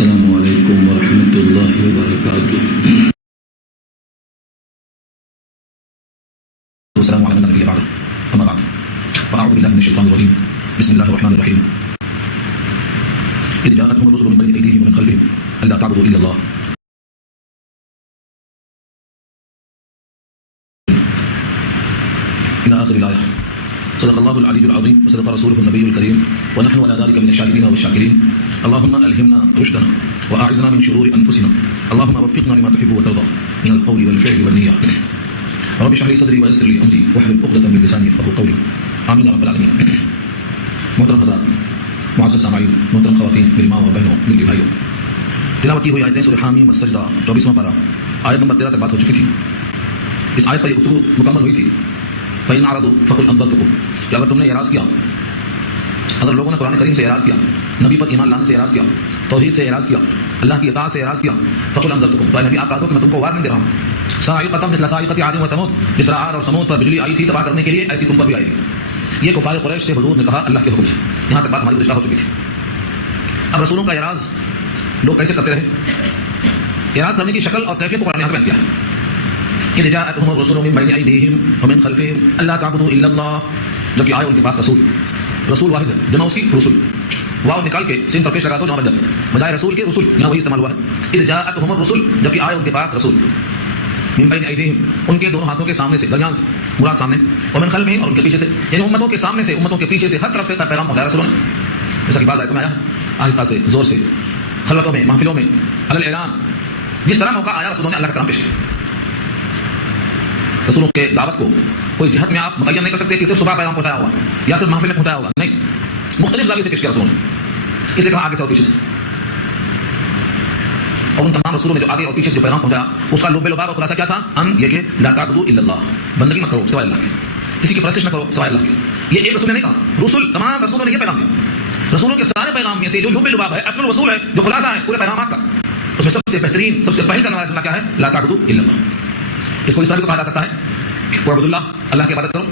السلام علیکم ورحمۃ اللہ وبرکاتہ. والسلام على النبي بعد أما بعد فأعوذ بالله من الشيطان الرجيم بسم الله الرحمن الرحيم. إذ جاءتهم الرسل من بين أيديهم ومن خلفهم ألا تعبدوا إلا الله إلى آخر الآية. صدق الله العلي العظيم وصدق رسوله النبي الكريم ونحن على ذلك من الشاهدين والشاكرين. اللهم ألهمنا رشدنا وأعذنا من شرور أنفسنا. اللهم وفقنا لما تحب وترضى من القول والفعل والنية. رب اشرح لي صدري ويسر لي امري واحلل عقدة من لساني يفقهوا قولي. آمین یا رب العالمین. محترم حضرات، معزز سامعین، محترم خواتین، میری ماں اور بہنوں، میرے بھائیوں، تلاوت کی ہوئی آیتیں سورہ حامیم والسجدہ 24واں پارہ آیت نمبر 13 تک بات ہو چکی تھی. اس آیت پر یہ گفتگو مکمل ہوئی تھی. فإن أعرضوا فقل أنذرتكم، کہ اگر تم نے اعراض کیا، اگر لوگوں نے قرآن کریم سے اعراض کیا، نبی پر ایمان لانے سے اعراض کیا، توحید سے اعراض کیا، اللہ کی اطاعت سے اعراض کیا، فقل انذرتکم، تو اے نبی آپ کہا دو کہ میں تم کو وارننگ دے رہا ہوں. صاعقۃ مثل صاعقۃ عاد و ثمود، جس طرح عاد اور ثمود پر بجلی آئی تھی تباہ کرنے کے لیے، ایسی تم پر بھی آئے گی. یہ کفار قریش سے حضور نے کہا اللہ کے حکم سے. یہاں تک بات ہماری گزشتہ ہو چکی تھی. اب رسولوں کا اعراض لوگ کیسے کرتے رہے، اعراض کرنے کی شکل اور کیفیت کو قرآن نے یہاں بیان کیا ہے. اذ جاءتهم الرسل من بين ايديهم ومن خلفهم الا تعبدوا الا الله، جبکہ آئے ان کے پاس رسول. رسول واحد ہے، جمع اس کی رسل، واو نکال کے سین پر پیش لگا دو جمع بن جاتا ہے. بجائے رسول کے رسول، یہاں وہی استعمال ہوا ہے. اذ جاءتهم الرسل، جبکہ آئے ان کے پاس رسول. من بین ایدیہم، ان کے دونوں ہاتھوں کے سامنے سے، درمیان سے، مراد سامنے. ومن خلفہم، اور ان کے پیچھے سے، یعنی امتوں کے سامنے سے، امتوں کے پیچھے سے، ہر طرف سے پیغام پہنچایا رسولوں نے. جیسا کہ بعض آیتوں میں آیا آہستہ سے، زور سے، خلوتوں میں، محفلوں میں، علی الاعلان، جس طرح موقع آیا رسولوں نے اللہ کا کلام پیش کیا. رسولوں کے دعوت کو کوئی جہت میں آپ متعین نہیں کر سکتے کہ صرف صبح پیغام پہنچایا ہوگا یا صرف محفل میں پہنچایا ہوگا، نہیں، مختلف زاویے سے پیش کیا رسولوں نے. اس لیے کہا آگے سے اور پیچھے سے. اور ان تمام رسولوں نے جو آگے اور پیچھے سے جو پیغام پہنچایا، اس کا لب لباب اور خلاصہ کیا تھا؟ یہ کہ لا تعبدوا الا اللہ، بندگی مت کرو سوائے اللہ کے، کسی کی پرستش نہ کرو سوائے اللہ کے. یہ ایک رسول نے نہیں کہا، رسول تمام رسولوں نے یہ پیغام دیا. رسولوں کے سارے پیغام میں سے جو لب لباب ہے، اصل رسول ہے، جو خلاصہ ہے پورے پیغامات کا، اس میں سب سے بہترین، سب سے پہل کرنے والا جملہ کیا ہے؟ لا تعبدوا الا اللہ. اس کو اس طرح بھی تو کہا جا سکتا ہے وعبد اللہ، اللہ کی عبادت کرو،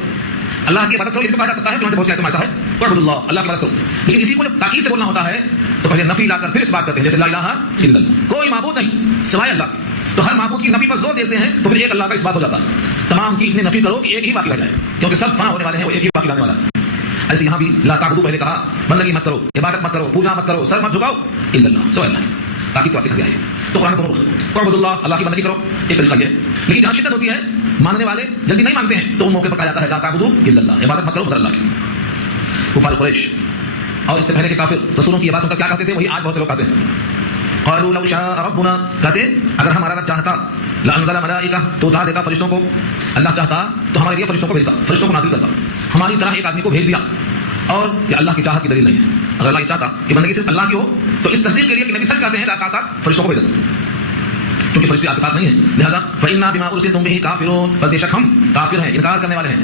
اللہ کی عبادت کرو، یہ بھی کہا جا سکتا ہے. بہت سی آیتوں میں ایسا ہے وعبد اللہ، اللہ کی عبادت کرو. لیکن اسی کو جب تاکید سے بولنا ہوتا ہے تو پہلے نفی لا کر پھر اس بات کرتے ہیں، جیسے لا الہ الا اللہ، کوئی معبود نہیں سوائے اللہ. تو ہر معبود کی نفی پر زور دیتے ہیں تو پھر ایک اللہ کا اس بات ہو جاتا ہے. تمام کی اتنی نفی کرو کہ ایک ہی باقی رہ جائے، کیونکہ سب فنا ہونے والے ہیں، وہ ایک ہی باقی رہنے والا ہے. ایسے یہاں بھی لا تعبدوا پہلے کہا، بندگی مت کرو، عبادت مت کرو، پوجا مت کرو، سر مت جھکاؤ الا اللہ، سوائے اللہ. تاکید واسطے کیا ہے تو قرآن کو وعبد اللہ، اللہ کی بندگی کرو، ایک طریقہ یہ ہے. لیکن جہاں شدت ہوتی ہے، ماننے والے جلدی نہیں مانتے ہیں، تو ان موقع پر کہا جاتا ہے لا تعبدوا الا اللہ، عبادت مت کرو مگر اللہ کی. کفار قریش اور اس سے پہلے کے کافر رسولوں کی بات سن کر کیا کہتے تھے؟ وہی آج بہت سے لوگ کہتے ہیں. قالوا لو شاء ربنا، کہتے اگر ہمارا رب چاہتا لانزل ملائکہ، تو اتار دیتا فرشتوں کو. اللہ چاہتا تو ہمارے لیے فرشتوں کو بھیجتا، فرشتوں کو نازل کرتا، ہماری طرح ایک آدمی کو بھیج دیا. اور یہ اللہ کی چاہت کی دلیل نہیں ہے. اگر اللہ یہ چاہتا کہ بندگی صرف اللہ کی ہو تو اس تصدیق کے لیے کہ نبی سچ کہتے ہیں ساتھ ساتھ فرشتوں کو بھیج دیتا. کیونکہ فرشتے آپ کے ساتھ نہیں ہیں، لہذا فإنا بما أرسلتم به كافرون، بل بے شک ہم کافر ہیں، انکار کرنے والے ہیں.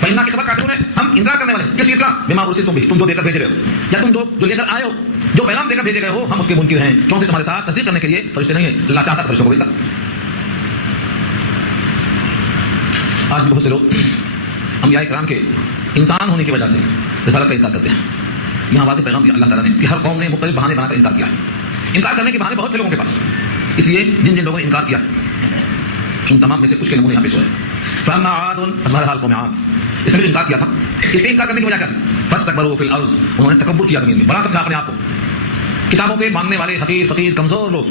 فإنا کی خبر کافرون ہے، ہم انکار کرنے والے ہیں. کس چیز کا؟ بما أرسلتم به، تم جو دے کر بھیجے گئے ہو، یا تم جو لے کر آئے ہو، جو پیغام دے کر بھیجے گئے ہو، ہم اس کے منکر ہیں، کیونکہ تمہارے ساتھ تصدیق کرنے کے لیے فرشتے نہیں ہیں. اللہ چاہتا فرشتوں کو بھیجتا. آج بھی بہت سے لوگ انبیاء کرام کے انسان ہونے کی وجہ سے رسالت کا انکار کرتے ہیں. یہاں واضح پیغام دیا اللہ تعالیٰ نے کہ ہر قوم نے مختلف بہانے بنا کر انکار کیا ہے. انکار کرنے کے بہانے بہت سے لوگوں کے پاس، اس لیے جن جن لوگوں نے انکار کیا ان تمام میں سے کچھ کے نمونے یہاں پیش ہوئے. فاما عاد، ازمار قوم عاد، اس نے بھی انکار کیا تھا. اس کے انکار کرنے کی وجہ کیا تھی؟ فاستكبروا في الارض، انہوں نے تکبر کیا زمین میں، بڑا سمجھا اپنے آپ کو. کتابوں کے ماننے والے حقیر فقیر کمزور لوگ،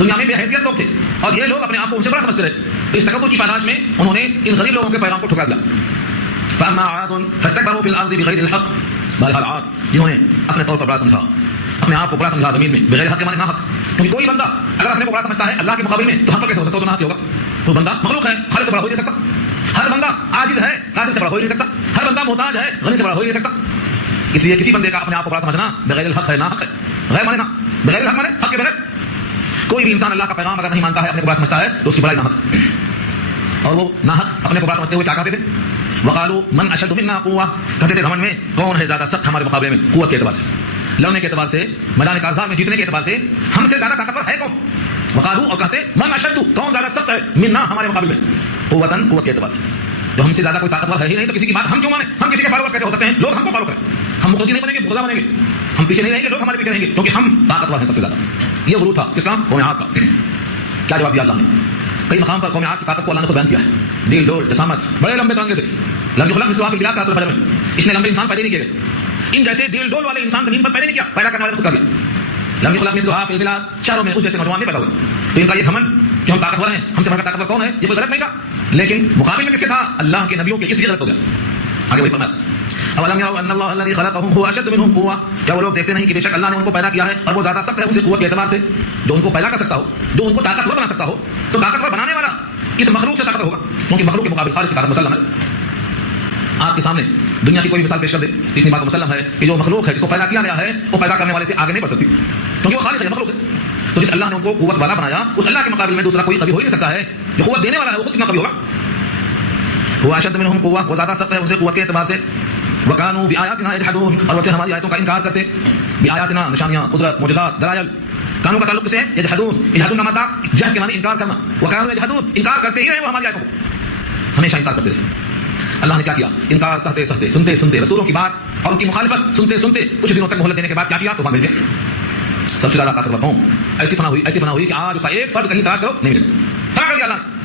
دنیا میں بے حیثیت لوگ تھے، اور یہ لوگ اپنے آپ کو ان سے بڑا سمجھتے رہے. اس تکبر کی پاداش میں انہوں نے ان غریب لوگوں کے پیغام کو ٹھکرا دیا. فاما عاد فاستكبروا في الارض بغیر الحق، بہرحال عاد جنہوں نے اپنے طور پر بڑا سمجھا، اپنے آپ کو بڑا سمجھا زمین میں، بغیر حق کے معنی نہ حق. کیونکہ کوئی بندہ اگر اپنے کو بڑا سمجھتا ہے اللہ کے مقابلے میں تو حق پر کیسے ہو سکتا ہے؟ تو نہ حق ہوگا. وہ بندہ مخلوق ہے، خالق سے بڑا ہو ہی نہیں سکتا. ہر بندہ عاجز ہے، قادر سے بڑا ہو ہی نہیں سکتا. ہر بندہ محتاج ہے، غنی سے بڑا ہو ہی نہیں سکتا. اس لیے کسی بندے کا اپنے آپ کو بڑا سمجھنا بغیر الحق ہے، نہ حق ہے. غیر مانے نہ، بغیر الحق مانے حق کے بغیر. کوئی بھی انسان اللہ کا پیغام اگر نہیں مانتا ہے، اپنے کو بڑا سمجھتا ہے، تو اس کی بڑائی نہ حق. اور وہ نہ حق اپنے کو بڑا سمجھتے ہوئے کیا کہتے تھے؟ وقالوا من اشد منا قوه، کہتے تھے گھمنڈ میں کون ہے زیادہ سخت ہمارے مقابلے میں، قوت کے اعتبار سے، لڑنے کے اعتبار سے، میدان کارزار میں جیتنے کے اعتبار سے ہم سے زیادہ طاقتور ہے کون؟ وقالوا، اور کہتے من اشد، کون زیادہ سخت ہے، منا ہمارے مقابلے میں، قوتاً، قوت کے اعتبار سے. جو ہم سے زیادہ کوئی طاقتور ہے ہی نہیں تو کسی کی بات ہم کیوں مانیں؟ ہم کسی کے فالوورز کیسے ہو سکتے ہیں؟ لوگ ہم کو فالو کریں. ہم مقتدی نہیں بنیں گے، مقتدا بنیں گے. ہم پیچھے نہیں رہیں گے، لوگ ہمارے پیچھے رہیں گے، کیونکہ ہم طاقتور ہیں سب سے زیادہ. یہ غرور تھا کس کا؟ قوم عاد کا. کیا جواب دیا اللہ نے؟ کئی مقام پر قوم عاد کی طاقت کو اللہ نے خود بیان کیا ہے. ڈیل ڈول جسامت، بڑے لمبے ترنگے تھے. لم یخلق مثلها فی البلاد کا اصل فجر میں اتنے لمبے انسان پیدا نہیں کیے گئے. ان جیسے ڈیل ڈول والے انسان زمین پر پیدا نہیں کیا، پیدا کرنے والے خود کر دیا. لم یخلق مثلها فی البلاد، شہروں میں اس جیسے نوجوان نہیں پیدا ہوئے. تو ان کا یہ گھمنڈ کہ ہم طاقتور ہیں، ہم سے بڑا طاقتور کون ہے، یہ کوئی غلط نہیں تھا، لیکن مقابل میں کس کے تھا؟ اللہ کے نبیوں کے، اس لیے غلط ہو گیا. آگے وہی فرمایا اولم يروا ان الله الذي خلقهم هو اشد منهم قوه. کیا وہ لوگ دیکھتے نہیں کہ بے شک اللہ نے ان کو پیدا کیا ہے اور وہ زیادہ سخت ہے ان سے قوت کے اعتبار سے. جو ان کو پیدا کر سکتا ہو، جو ان کو طاقتور بنا سکتا ہو، تو طاقتور بنانے والا اس مخلوق سے طاقتور ہوگا، کیونکہ مخلوق کے مقابل خالق کی طاقت مسلم ہے. آپ کے سامنے دنیا کی کوئی مثال پیش کر دے، اتنی بات مسلم ہے کہ جو مخلوق ہے جس کو پیدا کیا گیا ہے وہ پیدا کرنے والے سے آگے نہیں بڑھ سکتی، کیونکہ وہ خالق ہے، مخلوق ہے. تو جس اللہ نے ان کو قوت والا بنایا، اس اللہ کے مقابل میں دوسرا کوئی کبھی ہو ہی نہیں سکتا ہے. جو قوت دینے والا ہے وہ خود کتنا کبھی ہوگا. وہ اشد منهم قوه، وہ زیادہ سخت ہے ان سے قوت کے اعتبار سے. وکانوا بآیاتنا یجحدون، اور وہ تھے ہماری آیتوں کا انکار کرتے. بآیاتنا نشانیاں، قدرت، معجزات، دلائل. کانوا کا تعلق کس سے ہے؟ یجحدون. یجحدون کا مطلب جہد کے معنی انکار کرنا. وکانوا یجحدون، انکار کرتے ہی رہے وہ ہماری آیتوں کو، ہمیشہ انکار کرتے رہے. اللہ نے کیا کیا؟ انکار سہتے سہتے، سنتے سنتے رسولوں کی بات اور ان کی مخالفت سنتے سنتے کچھ دنوں تک مہلت دینے کے بعد کیا کیا؟ طوفان بھیج دیا. سب سے زیادہ طاقتور قوم ایسی فنا ہوئی کہ آج اس کا ایک فرد کہیں تلاش کرو نہیں ملے. فنا کر دیا اللہ نے.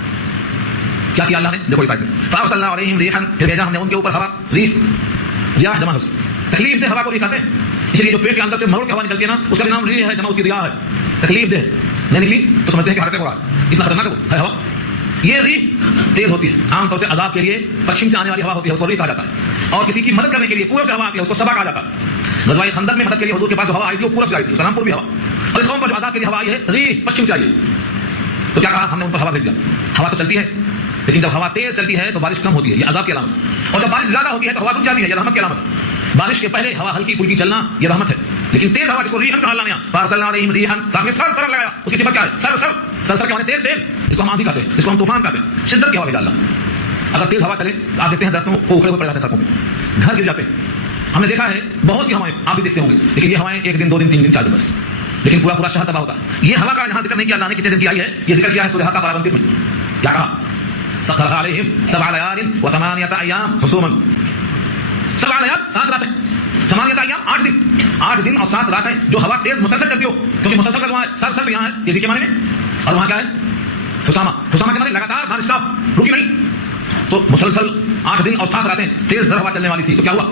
کیا کیا اللہ نے؟ دیکھو اس آیت میں فارسلنا علیہم ریحا، پھر بھیجا ہم نے ان کے اوپر ہوا. ریاح جمع ہے، تکلیف دہ ہوا کو ریح کہتے ہیں. اس لیے جو پیٹ کے اندر سے مروڑ کی ہوا نکلتی ہے نا، اس کا بھی نام ریح ہے، جمع اس کی ریاح ہے. تکلیف دہ نہیں نکلی تو سمجھتے ہیں کہ حرکت ہو رہا ہے، اتنا خطرناک ہے ہوا. یہ ریح تیز ہوتی ہے، عام طور سے عذاب کے لیے پشچم سے آنے والی ہوا ہوتی ہے، اس کو ریح کہا جاتا ہے. اور کسی کی مدد کرنے کے لیے پورب سے ہوا آتی ہے، اس کو صبا کہا جاتا ہے. غزوہ خندق میں مدد کے لیے حضور کے پاس جو ہوا آئی تھی وہ پورب سے آئی تھی، اس کا نام پوربی ہوا. اور اس قوم پر جو عذاب کے لیے ہوا آئی ہے ریح پشچم سے آئی ہے. تو کیا کہا ہم نے ان پر ہوا بھیج دیا. ہوا تو چلتی ہے لیکن جب ہوا تیز چلتی ہے تو بارش کم ہوتی ہے، یہ عذاب کی علامت ہے. اور جب بارش زیادہ ہوتی ہے تو ہوا رک جاتی ہے، یہ رحمت کی علامت ہے. بارش کے پہلے ہوا ہلکی پھلکی چلنا یہ رحمت ہے، لیکن تیز ہوا جس کو ریحن کہا اللہ نے، فارسلنا علیہم ریحا، ساتھ میں سر لگایا. اس کی صفت کیا ہے؟ سر کے معنی تیز تیز. اس کو ہم آندھی کہتے ہیں، اس کو ہم طوفان کہتے ہیں. شدت کی ہوا بھیجا اللہ. اگر تیز ہوا چلے آپ دیکھتے ہیں درختوں کو اکھڑے ہوئے پڑ جاتے ہیں، سڑکوں پہ گھر گر جاتے ہیں. ہم نے دیکھا ہے بہت سی ہوائیں، آپ بھی دیکھتے ہوں گے، لیکن یہ ہوائیں ایک دن، 2 دن، 3 دن، 4 دن بس، لیکن پورا شہر تباہ ہوتا ہے. یہ ہوا کا یہاں ذکر نہیں کیا اللہ نے کتنے دن کی آئی ہے، یہ ذکر کیا ہے سورہ حق 29 میں. کیا کہا؟ سخرها عليهم 7 ليال و8 ايام حسوما. 7 ليال 7 راتیں، 8 ايام 8 دن اور 7 راتیں جو ہوا تیز مسلسل چلتی ہو، کیونکہ مسلسل کا وہاں سر یہاں ہے کسی کے معنی میں، اور وہاں کیا ہے؟ حسامہ کے معنی لگاتار نان اسٹاپ، رکی نہیں. تو مسلسل 8 دن اور 7 راتیں تیز در ہوا چلنے والی تھی. تو کیا ہوا؟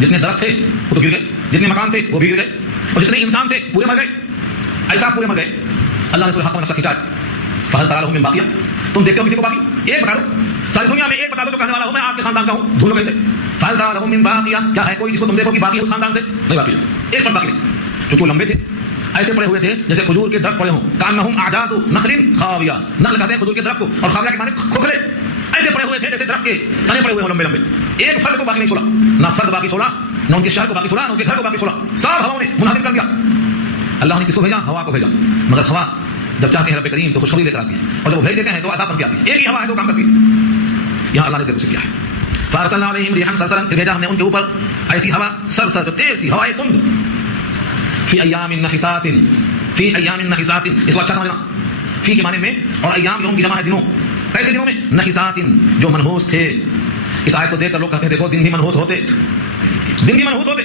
جتنے درخت تھے وہ تو گر گئے، جتنے مکان تھے وہ بھی گر گئے، اور جتنے انسان تھے پورے مر گئے. ایسا پورے مر گئے. اللہ نے سورہ حق میں نقشہ کھینچا ہے. فہل تری لهم من باقیہ، تم دیکھتے ہو کسی کو باقی؟ ایک بتا دو، ساری دنیا میں ایک بتا دو تو کہنے والا ہوں میں آپ کے خاندان کا ہوں، ڈھونڈو کیسے؟ فہل تری لهم من باقیہ، کیا ہے کوئی جس کو تم دیکھو کہ باقی ہے اس خاندان سے؟ نہیں باقی ہے، ایک فرد باقی نہیں. کیونکہ وہ لمبے تھے، ایسے پڑے ہوئے تھے جیسے کھجور کے درخت پڑے ہوں. کانہم اعجاز نخل خاویہ، نخل کہتے ہیں کھجور کے درخت کو، اور خاویہ کے معنی کھوکھلے. ایسے پڑے ہوئے تھے جیسے درخت کے تنے پڑے ہوئے ہوں، لمبے لمبے. ایک فرد کو باقی نہیں چھوڑا، نہ فرد باقی چھوڑا، نہ ان کے شہر کو باقی چھوڑا، نہ ان کے گھر کو باقی چھوڑا. سب ہواؤں نے منہدم کر دیا. اللہ نے کس کو بھیجا؟ ہوا کو بھیجا. مگر ہوا جب چاہتے ہیں رب کریم تو خوشخبری لے کر آتی ہے، اور جب وہ بھیج دیتے ہیں تو عذاب بن کے آتی ہے. ایک ہی ہوا ہے جو کام کرتی ہے. یہاں اللہ نے ذکر کیا ہے فارسلنا علیہم ریحا صرصرا، بھیجا ہم نے ان کے اوپر ایسی ہوا صرصر جو تیز تھی، ہوائیں تند. فی ایام نحسات، فی ایام نحسات، اس کو اچھا سمجھنا. فی کے معنی میں، اور ایام یوم کی جمع ہے دنوں. کیسے دنوں میں؟ نحسات جو منحوس تھے. اس آیت کو دیکھ کر لوگ کہتے ہیں دیکھو دن بھی منحوس ہوتے، دن بھی منحوس ہوتے،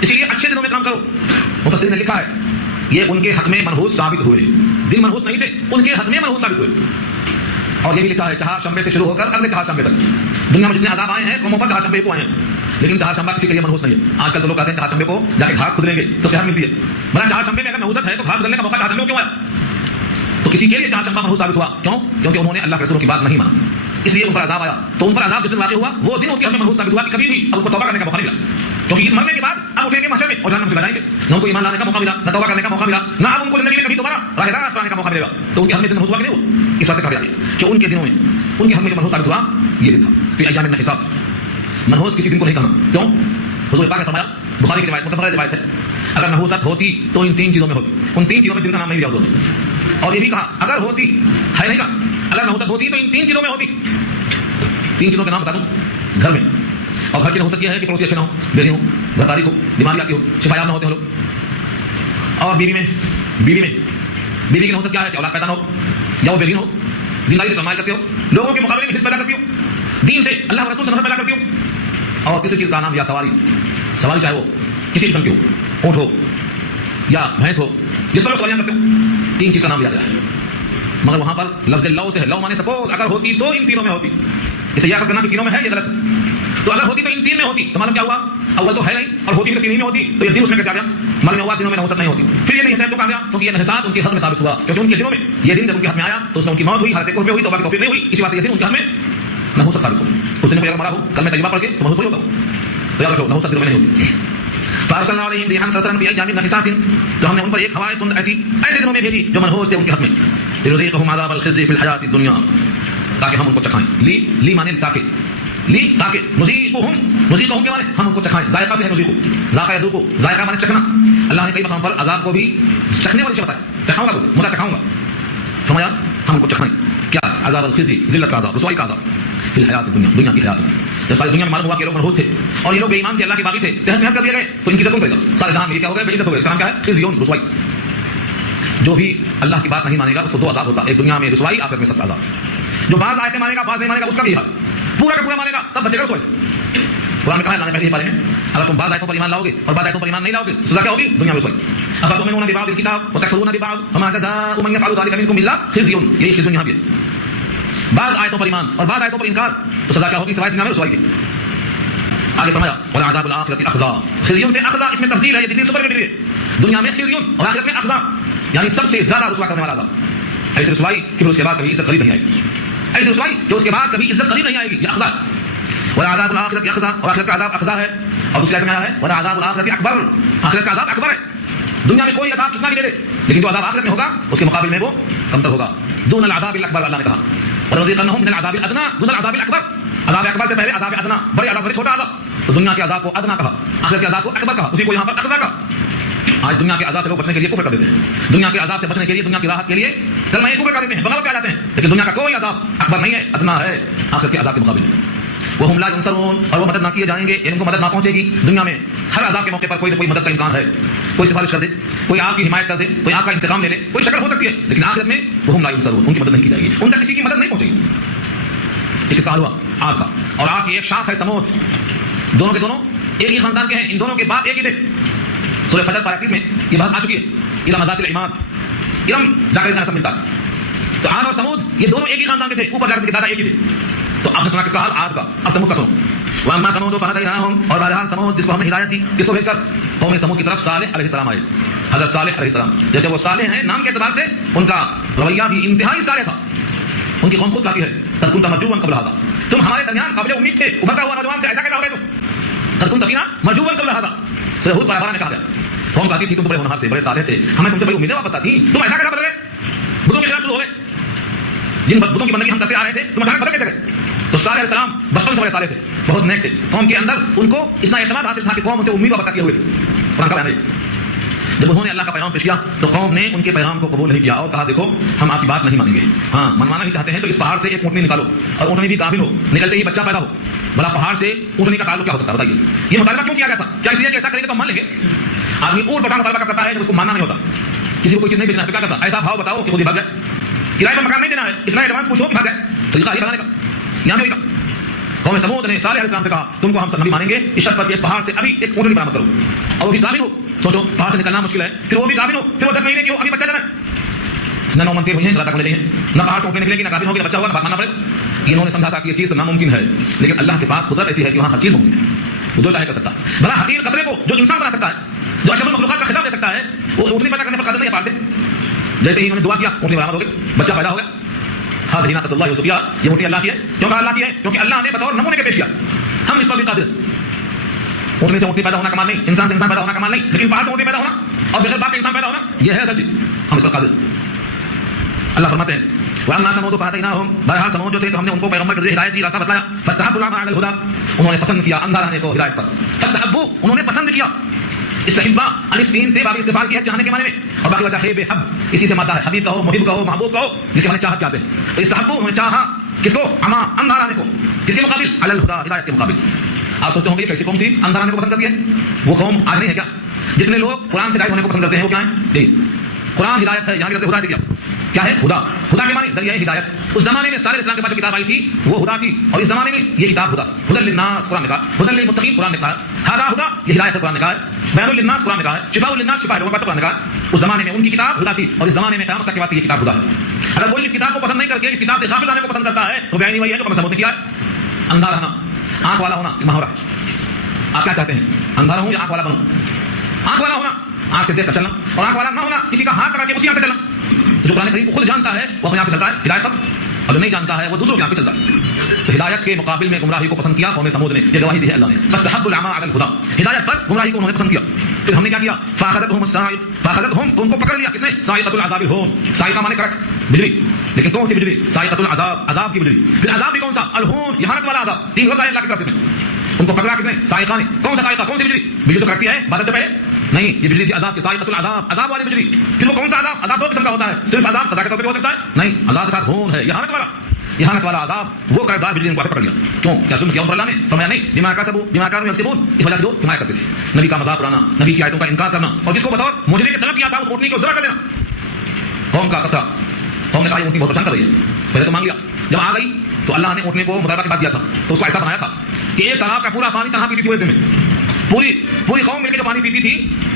اسی لیے اچھے دنوں میں کام کرو. مفسرین نے لکھا ہے یہ ان کے حق میں منحوس ثابت ہوئے. دن منحوس نہیں تھے، ان کے حق میں منحوس ثابت ہوئے. اور یہ بھی لکھا ہے چہار شنبے سے شروع ہو کر اگلے چہار شنبے تک دنیا میں جتنے عذاب آئے ہیں قوموں پر چہار شنبے کو آئے ہیں، لیکن چہار شنبہ کسی کے لیے منحوس نہیں ہے. آج کل تو لوگ کہتے ہیں چہار شنبے کو جا کے گھاس کھدریں گے تو صحت ملتی ہے. بھلا چہار شنبے میں اگر نحوست ہے تو گھاس کھدرنے کا موقع چہار شنبے کو کیوں آیا؟ تو کسی کے لیے چہار شنبہ منحوس ثابت ہوا. کیوں؟ کیونکہ انہوں نے اللہ کے رسولوں کی بات نہیں مانا، اس لیے ان پر عذاب آیا. تو ان پر عذاب جس دن واقع ہوا وہ دن ان کے ہمیں منحوس ثابت ہوا کہ کبھی بھی اب ان کو توبہ کرنے کا موقع نہیں ملا. کیونکہ اس مرنے کے بعد اب اٹھیں گے محشر میں اور جہنم سے جائیں گے. نہ ان کو ایمان لانے کا موقع ملا، نہ توبہ کرنے کا موقع ملا، نہ اب ان کو زندگی میں کبھی دوبارہ راہ راست پانے کا موقع ملے گا. تو ان کے ہمیں دن منحوس ہوا کہ نہیں ہوا؟ اس واسطے کہا گیا کہ ان کے دنوں میں ان کے ہم میں جو منحوس ثابت ہوا یہ دن تھا. فی ایام نحسات، منحوس کسی دن کو نہیں کہنا. کیوں؟ حضور پاک نے فرمایا، بخاری کی روایت متفرد روایت ہے، اگر نحوست ہوتی تو ان 3 چیزوں میں ہوتی. ان 3 چیزوں میں دن کا نام نہیں دیا حضور نے. اور یہ بھی کہا اگر ہوتی ہے، نہیں کہا اگر نحوست ہوتی تو ان 3 چیزوں میں ہوتی. 3 چیزوں کے نام بتا دوں. گھر میں، اور گھر کی نحوست یہ ہے کہ پڑوسی اچھے نہ ہو، بیری ہو، گھر تاریخ ہو، بیماری آتی ہو، شفایاب نہ ہوتے ہوں لوگ. اور بیوی کی نحوست کیا ہے کہ اولاد پیدا نہ ہو، یا وہ بے دین ہو، دینداری سے فرمائی کرتے ہو، لوگوں کے مقابلے میں حس پیدا کرتی ہو، دین سے اللہ اور رسول سے نفرت پیدا کرتی ہو. اور کسی چیز کا نام یا سواری چاہے وہ کسی قسم کی ہو، اونٹ ہو یا بھینس ہو، جس پر سواریاں کرتے ہو، 3 چیز کا نام لیا گیا ہے، مگر وہاں پر لفظ لو سے ہے. لو مانے سپوز اگر ہوتی تو ان تینوں میں ہوتی. اسے یہ کرنا کہ تینوں میں ہے یہ غلط ہے. تو اگر ہوتی تو ان 3 میں ہوتی تو معلوم کیا ہوا؟ اول تو ہے نہیں اور ہوتی تو 3 ہی میں ہوتی. تو یہ دن اس میں کیسے آ گیا؟ معلوم ہوا دنوں میں نحوست نہیں ہوتی. پھر یہ نہیں حساب تو کہا گیا کیونکہ یہ نحسات ان کے حق میں ثابت ہوا، کیونکہ ان کے دنوں میں یہ دن جب ان کے حق میں آیا تو اس میں ان کی موت ہوئی، حالت کفر میں ہوئی، توبہ کی توفیق نہیں ہوئی. اسی واسطے یہ دن ان کے حق میں نحوست ثابت ہو. اس دن کو اگر مرا ہو کل میں تجربہ پڑھ کے تو محفوظ ہوگا. تو یاد رکھو نحوست دنوں میں نہیں ہوتی. فارسلنا علیہم ریحا صرصرا فی ایام نحسات، تو ہم نے ان پر ایک ہوائے تند ایسے دنوں میں بھیجی جو منحوس تھے ان کے حق میں. لنذیقہم عذاب الخزی فی الحیاۃ الدنیا، تاکہ ہم ان کو چکھائیں. لی مانے تاکہ، تاکہ نذیقہم کے معنی ہم ان کو چکھائیں. ذائقہ سے ہے نذیقو، ذاقہ یذوقو، ذائقہ مانے چکھنا. اللہ نے کئی مقام پر عذاب کو بھی چکھنے والی چیز بتایا، چکھاؤں گا، مجھے چکھاؤں گا. فرمایا ہم ان کو چکھائیں کیا؟ عذاب الخزی، ذلت کا عذاب، رسوائی کا عذاب، فی الحیات الدنیا، دنیا کی حیات میں. جب ساری دنیا میں معلوم ہوا کہ لوگ منحوس تھے اور یہ لوگ بے ایمان تھے، اللہ کے باغی تھے، تہس نہس کر دیے گئے تو ان کی عزت کون کرے گا؟ سارے جہان میں یہ کیا ہو گئے؟ بے عزت ہو گئے. اس کا نام کیا ہے؟ خزیون، رسوائی. جو بھی اللہ کی بات نہیں مانے گا اس کو 2 عذاب ہوتا ہے، ایک دنیا میں رسوائی، آخرت میں سخت عذاب. جو بعض آیتیں مانے گا بعض نہیں مانے گا اس کا بھی حال، پورا کا پورا مانے گا تب بچے گا رسوائی سے. قرآن میں کہا ہے اللہ نے پہلے ہی بارے میں اگر تم بعض آیتوں پر ایمان لاؤ گے اور بعض آیتوں پر ایمان نہیں لاؤ گے سزا کیا ہوگی؟ دنیا میں رسوائی. افتؤمنون ببعض الکتاب وتکفرون ببعض فما جزاء من يفعل ذلك منكم الا خزي. یہی خزي یہاں بھی ہے، بعض آیتوں پر ایمان اور بعض آیتوں پر انکار تو سزا کیا ہوگی؟ سوائے دنیا میں رسوائی کی. آگے فرمایا وَلَعَذَابُ الْآخِرَةِ أَخْزَىٰ. خزیوں سے اخذا، اس میں تفصیل ہے، یہ دلیل سپر ہے. دنیا میں خزیون اور آخرت میں اخذا، یعنی سب سے زیادہ رسوا کرنے والا عذاب. ایسی رسوائی کہ اس کے بعد کبھی عزت قریب نہیں آئے گی، ایسی رسوائی کہ اس کے بعد کبھی عزت قریب نہیں آئے گی، یہ اخذا. وَلَعَذَابُ الْآخِرَةِ أَخْزَىٰ، اور آخرت کا عذاب اخذا ہے. اور دوسری آیت میں آیا ہے وَلَعَذَابُ الْآخِرَةِ أَكْبَرُ، آخرت کا عذاب اکبر ہے. دنیا میں کوئی عذاب کتنا بھی دے دے لیکن جو عذاب آخرت میں ہوگا اس کے مقابل میں وہ کمتر ہوگا. دون العذاب الاکبر، اللہ نے کہا وَلَنُذِيقَنَّهُم مِّنَ الْعَذَابِ الْأَدْنَىٰ دون العذاب الاکبر. عذاب اکبر سے پہلے عذاب ادنا، بڑے عذاب، بڑے چھوٹا عذاب. تو دنیا کے عذاب کو ادنا کہا، آخرت کے عذاب کو اکبر کہا، اسی کو یہاں پر اخذا کہا. آج دنیا کے عذاب سے لوگ بچنے کے لیے کفر کر دیتے ہیں، دنیا کے عذاب سے بچنے کے لیے، دنیا کی راحت کے لیے کلمہ کفر کر دیتے ہیں، بغاوت پہ آ جاتے ہیں. لیکن دنیا کا کوئی عذاب اکبر نہیں ہے، ادنا ہے آخرت کے عذاب کے مقابل. وہم لا ينصرون، اور وہ مدد نہ کیے جائیں گے، ان کو مدد نہ پہنچے گی. دنیا میں ہر عذاب کے موقع پر کوئی نہ کوئی مدد کا امکان ہے، کوئی سفارش کر دے، کوئی آپ کی حمایت کر دے، کوئی آپ کا انتقام لے لے، کوئی شکل ہو سکتی ہے. لیکن آخرت میں وہم لا ينصرون، ان کی مدد نہیں کی جائے گی، ان تک کسی کی مدد نہیں پہنچے گی. ایک سال ہوا آگ کا، اور آگ کی ایک شاخ ہے سمود، دونوں کے دونوں ایک ہی خاندان کے ہیں، ان دونوں کے باپ ایک ہی تھے. سورہ فجر پارہ 30 میں یہ بحث آ چکی ہے. ارم ذات العماد، ارم جا کر نسب ملتا. تو عاد اور سمود یہ دونوں ایک ہی خاندان کے تھے، اوپر جا کر کے دادا ایک ہی تھے. تو آپ نے سنا کس کا حال؟ عاد کا. اب سمود کا سنو. واما ثمود فهديناهم، اور بہرحال سمود جس کو ہم نے ہدایت دی، کس کو بھیج کر؟ قوم سمود کی طرف صالح علیہ السلام آئے. حضرت صالح علیہ السلام جیسے وہ صالح ہیں نام کے اعتبار سے ان کا رویہ بھی انتہائی صالح تھا. ان کی قوم خود کہتی ہے قد كنت مرجوا قبل هذا، تم ہمارے درمیان قابل امید تھے، ابھرتا ہوا نوجوان تھے، ایسا کیسا ہو گئے تم؟ قد كنت فينا مرجوا قبل هذا. سورہ ہود پارہ 12 میں کہا گیا قوم کہتی تھی تم بڑے ہونہار تھے، بڑے صالح تھے، ہمیں تم سے بڑی امیدیں واپس آتی، تم ایسا کیسا بدل گئے؟ بتوں کے خلاف شروع ہو گئے، جن بتوں کی بندگی ہم کرتے آ رہے تھے تم اچانک بدل کیسے گئے؟ تو صالح علیہ السلام بچپن سے بڑے صالح تھے، بہت نیک تھے. قوم کے اندر ان کو اتنا اعتماد حاصل تھا کہ قوم ان سے امید وابستہ کیے ہوئے تھے. قرآن کا بیان ہے جب انہوں نے اللہ کا پیغام پیش کیا تو قوم نے ان کے پیغام کو قبول نہیں کیا اور کہا دیکھو ہم آپ کی بات نہیں مانیں گے، ہاں منوانا ہی چاہتے ہیں تو اس پہاڑ سے ایک اونٹنی نکالو، اور اونٹنی بھی قابل ہو، نکلتے ہی بچہ پیدا ہو. بھلا پہاڑ سے اونٹنی کا تعلق کیا ہو سکتا ہے بتائیے؟ یہ مطالبہ کیوں کیا گیا تھا؟ کیا اس لیے کہ ایسا کریں گے تو ہم مان لیں گے؟ آدمی اونٹ بٹا مطالبہ کرتا ہے جب اس کو ماننا نہیں ہوتا. کسی کو کوئی چیز نہیں بیچنا ہے تو کیا کرتا؟ ایسا بھاؤ بتاؤ کہ خود ہی بھاگ جائے. کرائے پر مکان نہیں دینا ہے، اتنا ایڈوانس پوچھو کہ بھاگ جائے. طریقہ یہ بنانے کا یہاں بھی قوم سمود نے صالح علیہ السلام سے کہا تم کو ہم نبی مانیں گے اس شرط پر کہ اس پہاڑ سے ابھی ایک اونٹنی برآمد کرو، اور وہ بھی قابل ہو. سوچو پہاڑ سے نکلنا مشکل ہے، پھر وہ بھی قابل ہو، پھر وہ 10 مہینے کی ہو، ابھی بچہ جانا ہے. نہ 9 منتیں ہوئی ہیں زیادہ ہونے چاہیے، نہ پہاڑ سے اونٹنی نکلے گی، نہ قابل ہوگی، نہ بچہ ہوگا، نہ بات ماننا پڑے گا. یہ انہوں نے سمجھا تھا کہ یہ چیز تو ناممکن ہے، لیکن اللہ کے پاس قدرت ایسی ہے کہ وہاں ہر چیز ممکن ہے. وہ جو چاہے کر سکتا ہے. بڑا حقیر قطرے کو جو انسان بنا سکتا ہے، جو اشرف المخلوقات کا خطاب دے سکتا ہے، وہ اونٹنی پیدا کرنے پر قادر نہیں ہے پہاڑ سے. جیسے ہی انہوں نے دعا کیا اونٹنی برآمد ہو گئی، بچہ پیدا ہو گیا. حاضرین نعمت اللہ یوسفیہ، یہ اونٹنی اللہ کی ہے. کیوں کہا اللہ کی ہے؟ کیونکہ اللہ نے بطور نمونے کے پیش کیا، ہم اس پر بھی قادر ہیں. اونٹنی سے اونٹنی پیدا ہونا کمال نہیں، انسان سے انسان پیدا ہونا کمال نہیں، لیکن پہاڑ سے اونٹنی پیدا ہونا اور بغیر باپ کے انسان پیدا ہونا یہ ہے اصل چیز، ہم اس پر قادر ہیں. اللہ فرماتے ہیں وَأَمَّا ثَمُودُ فَهَدَيْنَاهُمْ، بہرحال سمود جو تھے تو ہم نے ان کو پیغمبر کے ذریعے ہدایت دی، راستہ بتلایا. فَاسْتَحَبُّوا الْعَمَىٰ عَلَى الْهُدىٰ، انہوں نے پسند کیا اندھا رہنے کو ہدایت پر. فَاسْتَحَبُّوا، انہوں نے پسند کیا. استحبا الف سین تھے، باب استفعال کی ہے چاہنے کے معنی میں، اور باقی وجہ ہے بے حب، اسی سے مادہ ہے حبیب کا ہو، محب کا ہو، محبوب کا ہو، جس کے معنی چاہت کہتے ہیں. تو استحبوا انہوں نے چاہا کس کو؟ اما اندھا رہنے کو. کس کے مقابل؟ علی الہدیٰ، ہدایت کے مقابل. آپ سوچتے ہوں گے یہ کیسی قوم تھی اندھا رہنے کو پسند کرتی ہے؟ وہ قوم آج نہیں ہے کیا؟ جتنے لوگ قرآن سے غائب ہونے کو پسند کرتے ہیں وہ کیا ہیں؟ یہی قرآن ہدایت ہے، یہاں بھی ہدایت کیا کیا ہے؟ ہدا. ہدا کے معنی ذریعہ ہدایت. اس زمانے میں سارے اسلام کے بعد جو کتاب آئی تھی وہ ہدا تھی, اور اس زمانے میں یہ کتاب ہدا. ہدی للناس قرآن نے کہا, ہدی للمتقین قرآن نے کہا, ہدا ہدا یہ ہدایت ہے قرآن نے کہا, بیان للناس قرآن نے کہا, شفاء للناس شفاء للناس قرآن نے کہا. اس زمانے میں ان کی کتاب ہدا تھی, اور اس زمانے میں قیامت تک کے واسطے یہ کتاب ہدا ہے. اگر کوئی اس کتاب کو پسند نہیں کر کے اس کتاب سے غافل رہنے کو پسند کرتا ہے تو بیان وہی ہے جو ہم سمجھتے کیا ہے, اندھا رہنا, آنکھ والا ہونا. محاورہ, آپ کیا چاہتے ہیں, اندھا رہوں یا آنکھ والا بنوں؟ آنکھ والا ہونا, آنکھ سے دیکھ کر چلنا, اور آنکھ والا نہ ہونا, کسی کا ہاتھ پکڑ کے اسی آنکھ سے چلنا. جو قرآن کریم کو خود جانتا ہے وہ اپنے آپ سے چلتا ہے ہدایت پر, اور جو نہیں جانتا ہے وہ دوسروں کے آپ پہ چلتا ہے. تو ہدایت کے مقابل میں گمراہی کو پسند کیا قوم سمود نے, یہ گواہی دی ہے اللہ نے. فاستحب العمى على الهدى, ہدایت پر گمراہی کو انہوں نے پسند کیا. پھر ہم نے کیا کیا, فاخذتهم الصاعقه, فاخذتهم تو ان کو پکڑ لیا کس نے, صاعقه العذاب الهون. صاعقه معنی کڑک بجلی, لیکن کون سی بجلی, صاعقه العذاب, عذاب کی بجلی. پھر عذاب بھی کون سا, الهون, اہانت والا عذاب. تین لفظ ہے اللہ کی طرف سے. ان کو پکڑا کس نے, صاعقہ نے. کون سا صاعقہ, کون سی بجلی؟ بجلی تو کڑکتی ہے بادل سے پہلے نہیں, یہ بجلی تھی عذاب کی, صاعقۃ العذاب, عذاب والی بجلی. پھر وہ کون سا عذاب, عذاب دو قسم کا ہوتا ہے, صرف عذاب سزا کے طور پہ ہو سکتا ہے نہیں, عذاب کے ساتھ ہون ہے, اہانت والا. اہانت والا عذاب وہ کردار بجلی نے پکڑ لیا. کیوں, کیا ظلم کیا اللہ نے؟ فرمایا نہیں, بما کسبوا بما كانوا يكسبون, اس وجہ سے وہ کمایا کرتے تھے. نبی کا مذاق اڑانا, نبی کی آیتوں کا انکار کرنا, اور جس کو بطور معجزے کے طلب کیا تھا اس اونٹنی کو ذبح کر دینا. قوم کا قصہ, قوم نے کہا یہ اونٹنی بہت پریشان کر رہی ہے. پہلے تو مانگ لیا, جب آ گئی تو اللہ نے اونٹنی کو مطالبہ کے بعد دیا تھا, تو اس کو ایسا بنایا تھا کہ ایک تالاب کا پورا پانی تنہا پیتی تھی وہ ایک دن میں. پوری قوم مل کے جو پانی پیتی تھی,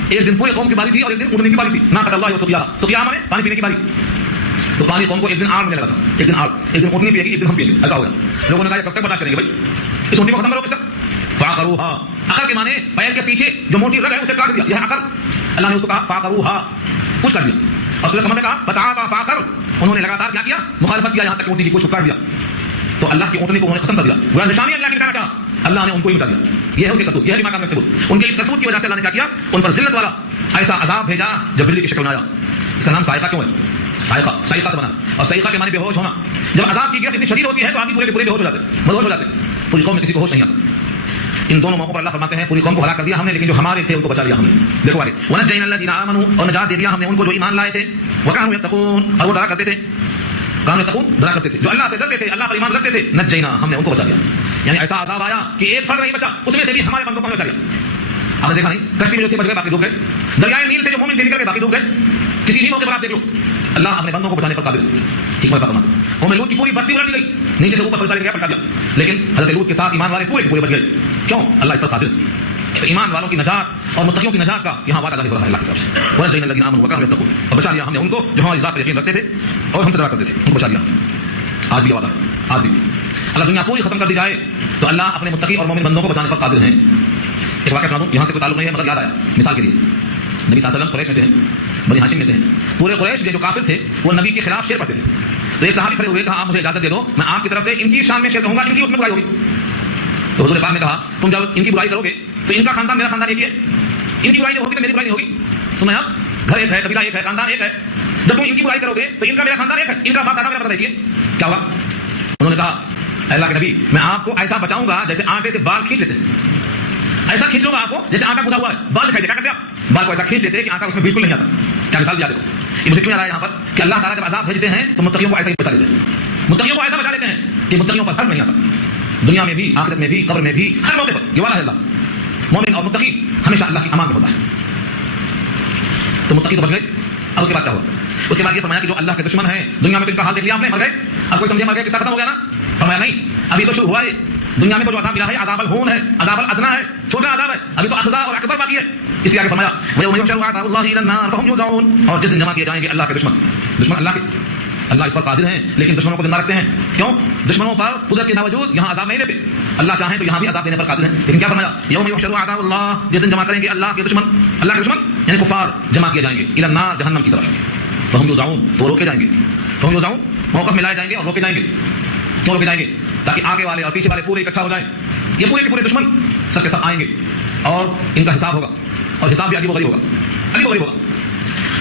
ایک دن پوری قوم کی باری تھی اور ایک دن اونٹنی کی باری تھی. ناقۃ اللہ وسقیاہا, سقیاہا مانے پانی پینے کی باری. تو پانی قوم کو ایک دن آڑ ملنے لگا تھا, ایک دن آڑ, ایک دن اونٹنی پیے گی, ایک دن ہم پییں گے, ایسا ہو گیا. لوگوں نے کہا یہ کب تک برداشت کریں گے بھائی, اس اونٹنی کو ختم کرو کس طرح. فعقروها, عقر کے معنی پیر کے پیچھے جو موٹی رگ ہے اسے کاٹ دیا, یہ ہے عقر. اللہ نے اس کو کہا فعقروها, کچھ کر دیا. اور سورۃ قمر میں کہا فتعاطى فعقر, انہوں نے لگاتار کیا کیا, مخالفت کیا, یہاں تک اونٹنی کی کچھ کاٹ دیا. تو اللہ کی اونٹنی کو انہوں نے ختم کر دیا. وہ نشانی اللہ کی بتانا چاہا, اللہ نے ان کو ہی بتا دیا. یہ ہے ان کے کرتوت, یہ ہے مقام سے ان کے اس کرتوت کی وجہ سے اللہ نے کیا کیا, ان پر ذلت والا ایسا عذاب بھیجا جو بجلی کی شکل میں آیا. اس کا نام صاعقہ کیوں ہے, صاعقہ, صاعقہ سے بنا, اور صاعقہ کے معنی بے ہوش ہونا. جب عذاب کی گرفت اتنی شدید ہوتی ہے تو آدمی پورے کے پورے بے ہوش ہو جاتے, مدہوش ہو جاتے. پوری قوم میں کسی کو ہوش نہیں آتا. ان دونوں موقعوں پر اللہ فرماتے ہیں پوری قوم کو ہلاک کر دیا ہم نے, لیکن جو ہمارے تھے ان کو بچا لیا ہم نے. دیکھو آگے, ونجینا الذین آمنوا, اور نجات دے دیا ہم نے ان کو جو ایمان لائے تھے, وکانوا یتقون, اور وہ ڈرا کرتے تھے, کانوا یتقون, ڈرا کرتے تھے, جو اللہ سے ڈرتے تھے, اللہ پر ایمان رکھتے تھے. نجینا, ہم نے ان کو بچا لیا. یعنی ایسا عذاب آیا کہ ایک فرد نہیں بچا, اس میں سے بھی ہمارے بندوں کو بچا لیا. آپ نے دیکھا نہیں, کشتی میں جو تھے بچ گئے, باقی ڈوب گئے. دریائے نیل سے جو مومن تھے نکل گئے, باقی ڈوب گئے. کسی بھی موقع پر آپ دیکھ لو, اللہ اپنے بندوں کو بچانے پر قادر ہے. حکمت کا کمال. قوم لوط کی پوری بستی الٹ گئی, نیچے سے اوپر فرشتہ لے گیا, پلٹا دیا, لیکن حضرت لوط کے ساتھ ایمان والے پورے کے پورے بچ گئے. کیوں, اللہ اس پر قادر ہے. تو ایمان والوں کی نجات اور متقیوں کی نجات کا یہاں وعدہ ظاہر ہو رہا ہے اللہ کی طرف سے. ونجینا الذین آمنوا وکانوا یتقون, اور بچا لیا ہم نے ان کو جو ہماری ذات پر یقین رکھتے تھے اور ہم سے ڈرا کرتے تھے, ان کو بچا لیا ہم نے. آج بھی وعدہ, آج بھی اگر دنیا پوری ختم کر دی جائے تو اللہ اپنے متقی اور مومن بندوں کو بچانے پر قادر ہیں. ایک واقعہ سنا دوں, یہاں سے کوئی تعلق نہیں ہے مگر یاد آیا. مثال کے لیے نبی صلی اللہ علیہ وسلم قریش میں سے ہیں, بنی ہاشم میں سے ہیں. پورے قریش جو کافر تھے وہ نبی کے خلاف شعر پڑھتے تھے. تو ایک صحابی کھڑے ہوئے, کہا آپ مجھے اجازت دے دو, میں آپ کی طرف سے ان کی شان میں شعر کہوں گا, ان کی اس میں برائی ہوگی. تو حضور پاک نے کہا تم جب ان کی برائی کرو گے تو ان کا خاندان میرا خاندان ایک ہی ہے, ان کی برائی جب ہوگی تو میری برائی نہیں ہوگی. سنیں آپ, گھر ایک ہے, قبیلہ ایک ہے, خاندان ایک ہے. جب تم ان کی برائی کرو گے تو ان کا میرا خاندان ایک ہے, ان کا باپ دادا میرا پتہ دیکھیے کیا ہوگا. انہوں نے کہا اللہ کے نبی میں آپ کو ایسا بچاؤں گا جیسے آٹے سے بال کھینچ لیتے ہیں, ایسا کھینچ لوں گا آپ کو جیسے آٹا گودا ہوا ہے, بال دکھائی دے, کیا کرتے ہیں بال کو ایسا کھینچ لیتے ہیں کہ آٹا اس میں بالکل نہیں آتا. کیا مثال دیا دیکھو, یہ مجھے کیوں آ رہا ہے یہاں پر کہ اللہ تعالیٰ جب عذاب بھیجتے ہیں تو متقیوں کو ایسا ہی بچا لیتے ہیں. متقیوں کو ایسا بچا لیتے ہیں کہ متقیوں پر حرف نہیں آتا, دنیا میں بھی, آخرت میں بھی, قبر میں بھی, ہر موقع پر. یہ والا ہے اللہ. مومن اور متقی ہمیشہ اللہ کی امان میں ہوتا ہے. تو متقی تو بچ گئے. اب اس کے بعد کیا ہوا, اس کے بعد یہ فرمایا کہ جو اللہ کے دشمن ہیں دنیا میں تو ان کا حال دیکھ لیا آپ نے, مر گئے. اب کوئی سمجھے مر گئے, قصہ ختم ہو گیا نا. فرمایا نہیں, ابھی تو شروع ہوا ہے. دنیا میں تو جو عذاب ملا ہے عذاب الہون ہے, عذاب الادنا ہے, چھوٹا عذاب ہے. ابھی تو اخزا اور اکبر باقی ہے. اس لیے آگے فرمایا وَيَوْمَ يُحْشَرُ أَعْدَاءُ اللَّهِ إِلَى النَّارِ فَهُمْ يُوزَعُونَ, اور جس دن جمع کیے جائیں گے اللہ کے دشمن. دشمن اللہ کے, اللہ اس پر قادر ہیں لیکن دشمنوں کو زندہ رکھتے ہیں. کیوں, دشمنوں پر قدرت کے باوجود یہاں عذاب نہیں دیتے. اللہ چاہیں تو یہاں بھی عذاب دینے پر قادر ہیں. لیکن کیا فرمایا یوم یحشر اعداء اللہ, جس دن جمع کریں گے اللہ کے دشمن, اللہ کے دشمن یعنی کفار جمع کیے جائیں گے الی النار, جہنم کی طرف. فہم یوزعون, تو روکے جائیں گے. فہم یوزعون, موقف میں لائے جائیں گے اور روکے جائیں گے. کیوں روکے جائیں گے, تاکہ آگے والے اور پیچھے والے پورے اکٹھا ہو جائیں. یہ پورے کے پورے دشمن سب کے ساتھ آئیں گے اور ان کا حساب ہوگا, اور حساب بھی عجیب و غریب ہوگا, عجیب و غریب ہوگا.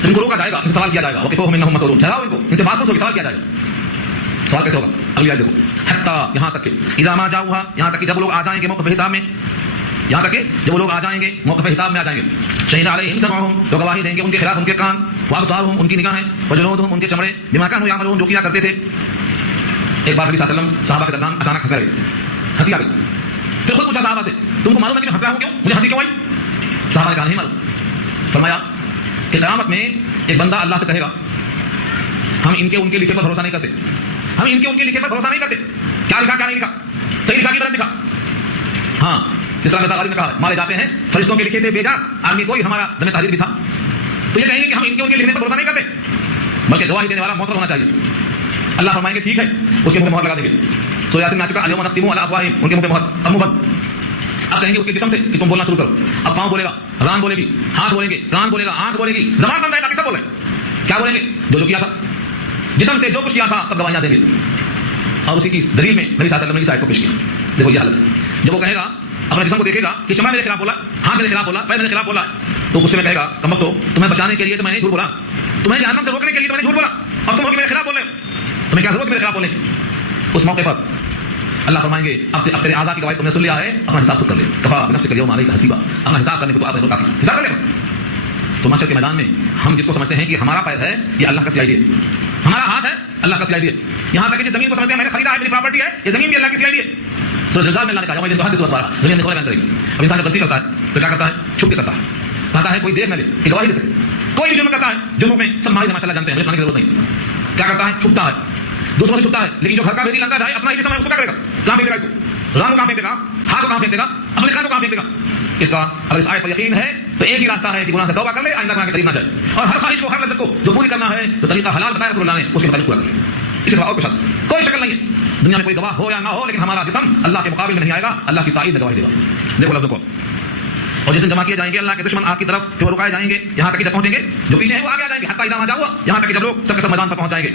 ان کو روکا جائے گا, ان سے سوال کیا جائے گا, وقفوہم انہم مسئولون, ٹھہراؤ ان کو, ان سے بات ہوگی, سوال کیا جائے گا. سوال کیسے ہوگا, اگلی آیت دیکھو. حتی, یہاں تک کہ اذا ما جاؤہا, یہاں تک کہ جب لوگ آ جائیں گے موقف حساب میں, یہاں تک کہ جب لوگ آ جائیں گے موقف حساب میں آ جائیں گے. شہید علیہم سمعہم, تو گواہی دیں گے ان کے خلاف ان کے کان, وابصارہم, ان کی نگاہیں, وجلودہم, ان کے چمڑے, بما کانوا یعملون, جو کیا کرتے تھے. ایک بار نبی صلی اللہ علیہ وسلم صحابہ کے درمیان اچانک ہنسنے لگے, ہنسی آ گئی. پھر خود پوچھا صحابہ سے تم کو معلوم ہے کہ میں ہنس رہا ہوں کیوں, مجھے ہنسی کیوں آئی. صحابہ نے کہا نہیں معلوم. فرمایا کہ قیامت میں ایک بندہ اللہ سے کہے گا ہم ان کے ان کے لکھے پر بھروسہ نہیں کرتے. ہم ان کے ان کے لکھے پر بھروسہ نہیں کرتے. کیا لکھا کیا نہیں لکھا, صحیح لکھا کہ غلط لکھا. ہاں جس طرح غالب نے کہا مارے جاتے ہیں فرشتوں کے لکھے سے بھیجا آرمی کوئی ہمارا دم تحریر بھی تھا. تو یہ کہیں گے کہ ہم ان کے لکھنے پر بھروسہ نہیں کرتے, بلکہ گواہی دینے والا معتبر ہونا چاہیے. اللہ فرمائیں گے ٹھیک ہے, اس کے منہ پہ مہر لگا دیں گے. سو یاسین میں آ چکا الیوم نختم علی افواہہم, ان کے منہ پہ مہر, اب منہ بند. اب کہیں گے اس کے جسم سے کہ تم بولنا شروع کرو. اب پاؤں بولے گا, ران بولے گی, ہاتھ بولیں گے, کان بولے گا, آنکھ بولے گی, زبان بند ہے تاکہ سب بولیں. کیا بولیں گے؟ جو کیا تھا, جسم سے جو کچھ کیا تھا سب گواہیاں دیں گے. اور اسی کی دلیل میں نبی صلی اللہ علیہ وسلم نے اس آیت کو پیش کیا. دیکھو یہ حالت ہے. جب وہ کہے گا اپنے جسم کو دیکھے گا کہ چمڑا میرے خلاف بولا, ہاتھ میرے خلاف بولا, پیر میرے خلاف بولا, تو غصے میں کہے گا کمبختو تمہیں بچانے کے لیے تو میں نے جھوٹ بولا, تمہیں جہنم سے روکنے کے لیے تو میں نے جھوٹ بولا, اور تم ہو کے میرے خلاف بول رہے ہو, تمہیں کیا ضرورت میرے خلاف بولنے کی. اس موقع پر اللہ فرمائیں گے اب تیرے اعضاء کی گواہی تم نے سن لیا ہے, اپنا حساب خود کر لے. کفا بنفسک الیوم علیک حسیبا, اپنا حساب کرنے کو تو آپ نے کافی حساب کر لے. تو معاشر کے میدان میں ہم جس کو سمجھتے ہیں کہ ہمارا پیر ہے یہ اللہ کا سی آئی ڈی ہے, ہمارا ہاتھ ہے اللہ کا سی آئی ڈی ہے, یہاں تک کہ زمین کو سمجھتے ہیں میں نے خریدا ہے میری پراپرٹی ہے, یہ زمین بھی اللہ کی سی آئی ڈی ہے. سورۃ زلزال میں اللہ نے کہا یوم تحدث اخبارها, زمین میں خبریں بیان کرے گی. اب انسان جب غلطی کرتا ہے تو کیا کرتا ہے, چھپ کے کرتا ہے, کہتا ہے کوئی دیکھ نہ لے کہ گواہی دے سکے. کوئی بھی جرم کرتا ہے, جرموں میں سب ماہر ماشاءاللہ جانتے ہیں, مجھے سنانے کی ضرورت نہیں. کیا کرتا ہے, چھپتا ہے, دوسروں سے چھپتا ہے, لیکن جو گھر کا بھیدی لنگا جائے اپنا ہی جسم ہے اس کو کیا کرے گا, کہاں پھینک دے گا, اس کو ران کو کہاں پھینک دے گا, ہاتھ کو کہاں پھینک دے گا, اپنے کان کو کہاں پھینک دے گا. اس کا اگر اس آیت پر یقین ہے تو ایک ہی راستہ ہے کہ گناہ سے توبہ کر لے, آئندہ گناہ کے قریب نہ جائے, اور ہر خواہش کو, ہر لذت کو جو پوری کرنا ہے تو طریقہ حلال بتایا رسول اللہ نے, اس کے مطابق پورا کر لے. اس کے اور کچھ کوئی شکل نہیں ہے. دنیا میں کوئی گواہ ہو یا نہ ہو, لیکن ہمارا جسم اللہ کے مقابل میں نہیں آئے گا, اللہ کی تائید میں گواہی دے گا. دیکھو لفظوں کو. اور جس دن جمع کیے جائیں گے اللہ کے دشمن آپ کی طرف, جو رکائے جائیں گے یہاں تک کہ جب پہنچیں گے, جو پیچھے ہیں وہ آگے آ جائیں گے, حتی اذا ما جاءوا, یہاں تک کہ جب لوگ سب کے سب میدان پر پہنچ جائیں گے.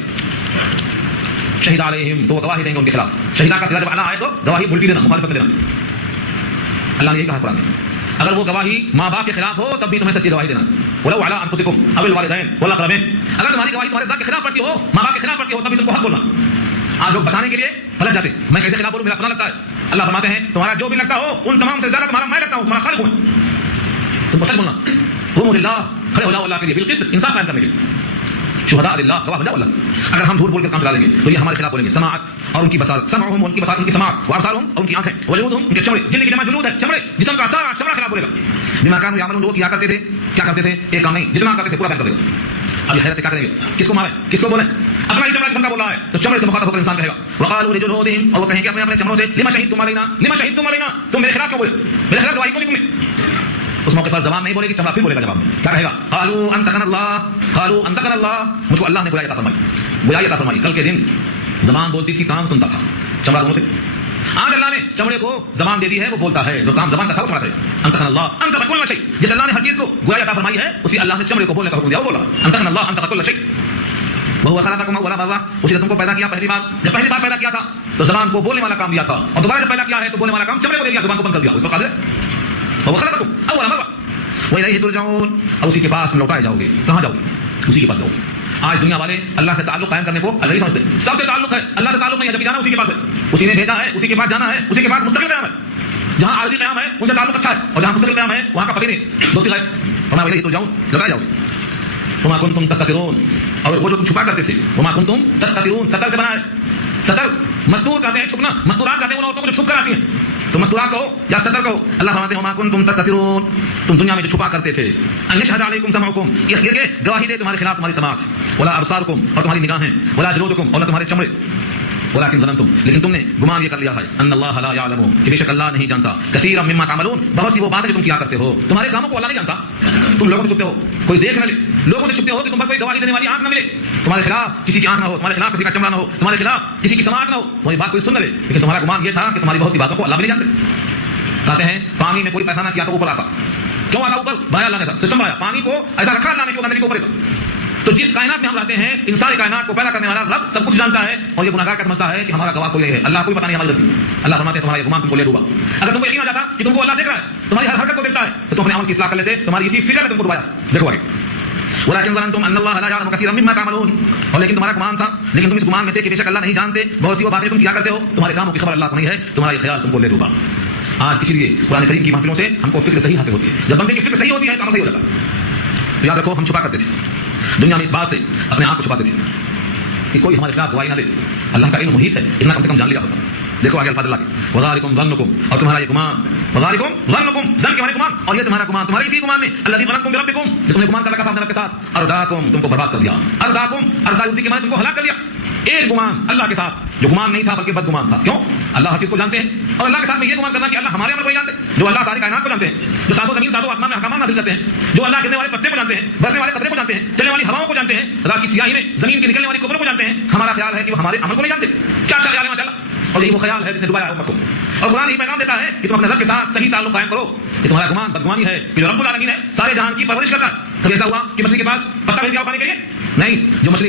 شہید علیہم, تو وہ گواہی دیں گے ان کے خلاف. شہیدہ کا صیغہ جب اعلیٰ آئے تو گواہی الٹی دینا, مخالفت میں دینا. اللہ نے یہ کہا قرآن میں, اگر وہ گواہی ماں باپ کے خلاف ہو تب بھی تمہیں سچی گواہی دینا. ولو علی انفسکم او الوالدین والاقربین, اگر تمہاری گواہی تمہارے ذات کے خلاف پڑتی ہو, ماں باپ کے خلاف پڑتی ہو, تب بھی تم کو حق بولنا. آج لوگ بچانے کے لیے پلٹ جاتے, میں کیسے خلاف بولوں, میرا فلاں لگتا ہے. اللہ فرماتے ہیں تمہارا جو بھی لگتا ہو ان تمام سے زیادہ تمہارا میں لگتا ہوں, تمہارا خالق ہوں. تم کو سچ بولنا. قوموا للہ, کھڑے ہو جاؤ اللہ کے لیے بالقسط, انصاف قائم کرنے کے لیے. شہداء للہ, گواہ بن جاؤ اللہ. اگر ہم جھوٹ بول کر کام چلا لیں گے تو یہ ہمارے خلاف بولیں گے. سماعت اور ان کی بصارت, سمعهم ان کی بصارت, ان کی سماعت, وابصارهم اور ان کی آنکھیں, وجلودهم ان کے چمڑے, جن کی جمع جلود ہے, چمڑے, جسم کا سارا چمڑا خلاف بولے گا. بما كانوا يعملون, لوگ کیا کرتے تھے, کیا کرتے تھے, ایک کام نہیں, جتنا کرتے تھے پورا بیان کر دے گا. اب یہ حیرت سے کیا کریں گے, کس کو ماریں, کس کو بولیں, اپنا ہی چمڑا جسم کا بول رہا ہے تو چمڑے سے مخاطب ہو کر انسان کہے گا وقالوا لجلودهم, اور وہ کہیں گے اپنے اپنے چمڑوں سے لما شهدتم علينا, لما شهدتم علينا, تم میرے خلاف کیوں بولے, میرے خلاف گواہی کیوں دی تم نے. اس موقع پر زبان نہیں بولے گی, چمڑا پھر بولے گا جواب میں. کیا کہے گا, قالوا انطقنا الله, قالوا انطقنا الله, مجھ کو اللہ نے بلایا عطا فرمائی, بلایا عطا فرمائی. کل کے دن زبان بولتی تھی, کان سنتا تھا, چمڑا دونوں تھے. آج اللہ نے چمڑے کو زبان دے دی ہے, وہ بولتا ہے, جو کام زبان کا تھا وہ کھڑا ہے. انطقنا الله انطق كل شيء, جس اللہ نے ہر چیز کو گویا عطا فرمائی ہے, اسی اللہ نے چمڑے کو بولنے کا حکم دیا, وہ بولا انطقنا الله انطق كل شيء. وهو خلقكم اول مره, اسی نے تم کو پیدا کیا پہلی بار, جب پہلی بار پیدا کیا تھا تو زبان کو بولنے والا کام دیا تھا, اور دوبارہ جب پیدا کیا ہے تو بولنے والا کام چمڑے کو دے دیا, زبان کو بند کر دیا. اس پر قادر ہے. وهو خلقكم اول مره وإلیہ ترجعون, اور اسی کے پاس لوٹائے جاؤ گے. کہاں جاؤ گے, اسی کے پاس جاؤ گے. آج دنیا والے اللہ سے تعلق قائم کرنے کو اللہ نہیں سمجھتے. سب سے تعلق ہے, اللہ سے تعلق نہیں ہے, جب جانا اسی کے پاس ہے, اسی نے بھیجا ہے, اسی کے پاس جانا ہے, اسی کے پاس مستقل قیام ہے. جہاں عارضی قیام ہے ان سے تعلق اچھا ہے, اور جہاں مستقل قیام ہے وہاں کا پتہ نہیں, دوستی غائب. وما الیہ ترجعون, لوٹائے جاؤ گے. وما کنتم تستترون, اور وہ جو تم چھپا کرتے تھے, وما کنتم تستترون, ستر سے بنا ہے. ستر مستور کہتے ہیں چھپنا, مستورات کہتے ہیں ان عورتوں کو جو چھپ کر آتی ہیں, تو مستورات کہو یا ستر کہو. اللہ فرماتے ہیں وما کنتم تستترون, تم دنیا میں جو چھپا کرتے تھے. ان یشهد علیکم سمعکم, یہ گواہی دے تمہارے خلاف تمہاری سماعت, ولا ابصارکم, اور تمہاری نگاہیں, ولا جلودکم, اور نہ تمہارے چمڑے, ولكن ظننتم, لیکن تم نے گمان یہ کر لیا ہے, ان اللہ لا يعلم, کہ بے شک اللہ نہیں جانتا, کثیرا مما تعملون, بہت سی وہ باتیں جو تم کیا کرتے ہو. تمہارے کاموں کو اللہ نہیں جانتا, تم لوگوں سے چھپتے ہو, کوئی دیکھ نہ لے, لوگوں سے چھپتے ہو کہ تم پر کوئی گواہی دینے والی آنکھ نہ ملے, تمہارے خلاف کسی کی آنکھ نہ ہو, تمہارے خلاف کسی کا چمڑا نہ ہو, تمہارے خلاف کسی کی سماعت نہ ہو, تمہاری بات کوئی سن نہ لے, لیکن تمہارا گمان یہ تھا کہ تمہاری بہت سی باتوں کو اللہ بھی نہیں جانتے. کہتے ہیں پانی میں کوئی پیسہ نہ کیا تو اوپر آتا, کیوں آتا اوپر, بنایا اللہ نے, سسٹم بنایا, پانی کو ایسا رکھا اللہ نے کہ وہ گندگی کو اوپر تھا. تو جس کائنات میں ہم رہتے ہیں, ان ساری کائنات کو پیدا کرنے والا رب سب کچھ جانتا ہے, اور یہ گناہگار کا سمجھتا ہے کہ ہمارا گواہ کوئی نہیں ہے, اللہ کوئی پتہ نہیں ہماری غلطی. اللہ فرماتے ہیں تمہارا گمان تم کو لے ڈوبا. اگر تم کو یقین آ جاتا کہ تم کو اللہ دیکھ رہا ہے, تمہاری ہر حرکت کو دیکھتا ہے, تو تم اپنے عمل کی اصلاح کر لیتے, تمہاری اسی فکر میں تم کو ڈوبایا. دیکھو آگے, ولكن ظننتم ان الله لا يعلم كثيرا مما تعملون, اور لیکن تمہارا گمان تھا, لیکن تم اس گمان میں تھے کہ بے شک اللہ نہیں جانتے بہت سی وہ باتیں تم کیا کرتے ہو, تمہارے کاموں کی خبر اللہ کو نہیں ہے, تمہارا یہ خیال تم کو لے ڈوبا. آج اسی لیے قرآن کریم کی محفلوں سے ہم کو فکر صحیح حاصل ہوتی ہے. جب بندے کی فکر صحیح ہوتی ہے تو عمل صحیح ہو جاتا ہے. تو یاد رکھو, ہم چھپا کرتے تھے دنیا میں, اس بات سے اپنے آپ کو چھپاتے تھے کہ کوئی ہمارے خلاف گواہی نہ دے. اللہ کا علم محیط ہے, اتنا کم سے کم جان لیا ہوتا. دیکھو آگے الفاظ اللہ کے وذالکم ظنکم، اور تمہارا یہ گمان، وذالکم ظنکم، ظن کے معنی گمان، اور یہ تمہارا گمان، تمہارے اسی گمان نے الذی ظننتم بربکم، جو تم نے گمان کر رکھا تھا اپنے رب کے ساتھ، ارداکم، تم کو برباد کر دیا، ارداکم، اردا یردی کے معنی تم کو ہلاک کر دیا. ایک گمان اللہ کے ساتھ جو گمان نہیں تھا بلکہ بد گمان تھا. کیوں؟ اللہ ہر چیز کو جانتے ہیں، اور اللہ کے ساتھ میں یہ گمان کرنا کہ اللہ ہمارے عمل کو نہیں جانتے. جو اللہ ساری کائنات کو جانتے ہیں، جو ساتوں زمین ساتوں آسمان میں احکامات نازل کرتے ہیں، جو اللہ گرنے والے پتے کو جانتے ہیں، برسنے والے قطرے کو جانتے ہیں، چلنے والی ہواؤں کو جانتے ہیں، رات کی سیاہی میں زمین کے نکلنے والی قبروں کو جانتے ہیں. ہمارا خیال ہے کہ وہ ہمارے عمل کو نہیں جانتے. کیا خیال ہے ماشاءاللہ؟ اور یہی وہ خیال ہے جس نے ڈبایا امت کو. اور قرآن یہ پیغام دیتا ہے کہ تم اپنے رب کے ساتھ صحیح تعلق قائم کرو. یہ تمہارا گمان بدگمانی ہے کہ جو رب العالمین ہے سارے جہان کی پرورش کرتا ہے. کبھی ایسا ہوا کہ مچھلی کے پاس پتا بھیج دیا پانی کے لیے؟ نہیں. جو مچھلی